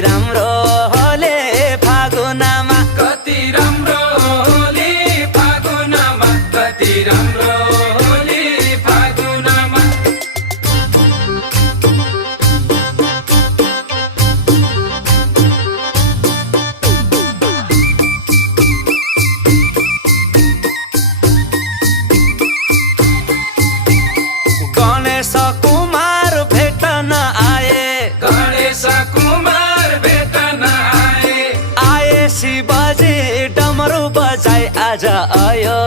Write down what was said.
राम्रो होले फागुनमा, कति राम्रो होली फागुनमा, कति राम्रो होली फागुनमा। गणेश कुमार भेट्न आए, गणेश कुमार भेट्न आए, आए शिवजी डमरू बजाई आज आयो